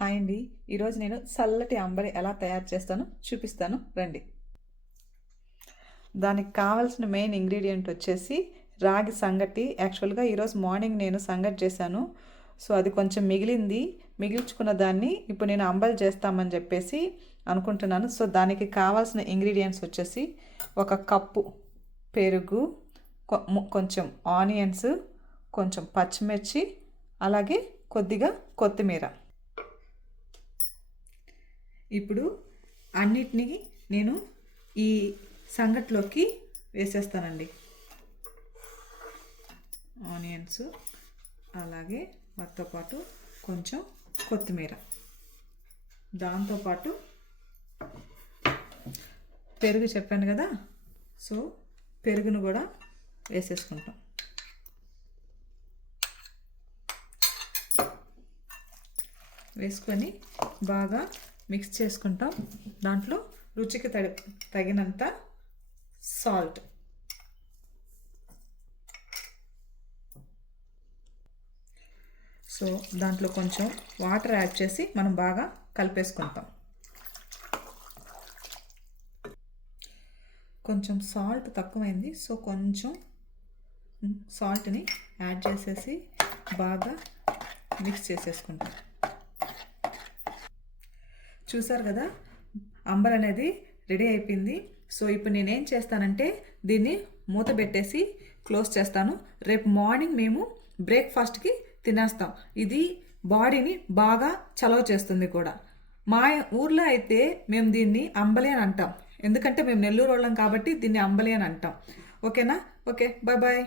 Hi అండి. ఈరోజు నేను చల్లటి అంబలి ఎలా తయారు చేస్తానో చూపిస్తాను రండి. దానికి కావాల్సిన మెయిన్ ఇంగ్రీడియంట్ వచ్చేసి రాగి సంగటి. యాక్చువల్గా ఈరోజు మార్నింగ్ నేను సంగటి చేశాను. సో అది కొంచెం మిగిలింది. మిగిల్చుకున్న దాన్ని ఇప్పుడు నేను అంబలి చేస్తామని చెప్పేసి అనుకుంటున్నాను. సో దానికి కావాల్సిన ఇంగ్రీడియంట్స్ వచ్చేసి 1 కప్పు పెరుగు, కొంచెం ఆనియన్స్, కొంచెం పచ్చిమిర్చి, అలాగే కొద్దిగా కొత్తిమీర. ఇప్పుడు అన్నిటినీ నేను ఈ సంగట్లోకి వేసేస్తానండి. ఆనియన్స్, అలాగే వాటితో పాటు కొంచెం కొత్తిమీర, దాంతోపాటు పెరుగు చెప్పాను కదా, సో పెరుగును కూడా వేసేసుకుంటాం. వేసుకొని బాగా మిక్స్ చేసుకుంటాం. దాంట్లో రుచికి తగినంత సాల్ట్, సో దాంట్లో కొంచెం వాటర్ యాడ్ చేసి మనం బాగా కలిపేసుకుంటాం. కొంచెం సాల్ట్ తక్కువైంది, సో కొంచెం సాల్ట్ని యాడ్ చేసేసి బాగా మిక్స్ చేసేసుకుంటాం. చూసారు కదా, అంబలి అనేది రెడీ అయిపోయింది. సో ఇప్పుడు నేనేం చేస్తానంటే దీన్ని మూత పెట్టేసి క్లోజ్ చేస్తాను. రేపు మార్నింగ్ మేము బ్రేక్ఫాస్ట్కి తినేస్తాం. ఇది బాడీని బాగా చలవ చేస్తుంది కూడా. మా ఊర్లో అయితే మేము దీన్ని అంబలి అని అంటాం. ఎందుకంటే మేము నెల్లూరు వాళ్ళం కాబట్టి దీన్ని అంబలి అని అంటాం. ఓకేనా? Okay, bye bye.